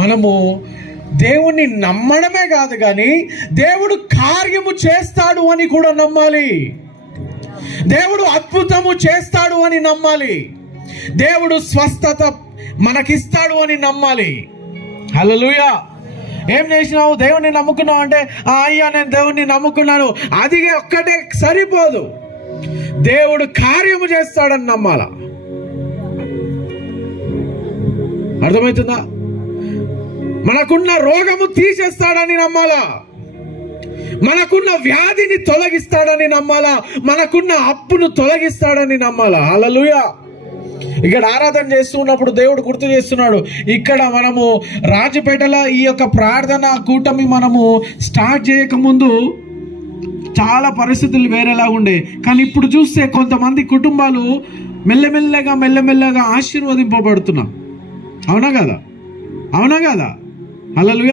మనము దేవుణ్ణి నమ్మడమే కాదు, కానీ దేవుడు కార్యము చేస్తాడు అని కూడా నమ్మాలి. దేవుడు అద్భుతము చేస్తాడు అని నమ్మాలి. దేవుడు స్వస్థత మనకిస్తాడు అని నమ్మాలి. హల్లెలూయా. ఏం చేసినావు? దేవుణ్ణి నమ్ముకున్నావు అంటే, అయ్యా నేను దేవుణ్ణి నమ్ముకున్నాను, అది ఒక్కటే సరిపోదు. దేవుడు కార్యము చేస్తాడని నమ్మాల. అర్థమవుతుందా? మనకున్న రోగము తీసేస్తాడని నమ్మాలా, మనకున్న వ్యాధిని తొలగిస్తాడని నమ్మాలా, మనకున్న అప్పును తొలగిస్తాడని నమ్మాలా. హల్లెలూయా. ఇక్కడ ఆరాధన చేస్తున్నప్పుడు దేవుడు గుర్తు చేస్తున్నాడు. ఇక్కడ మనము రాజపేటలో ఈ యొక్క ప్రార్థన కూటమి మనము స్టార్ట్ చేయకముందు చాలా పరిస్థితులు వేరేలా ఉండే, కానీ ఇప్పుడు చూస్తే కొంతమంది కుటుంబాలు మెల్లమెల్లగా ఆశీర్వదింపబడుతున్నాం. అవునా కదా? హల్లెలూయా.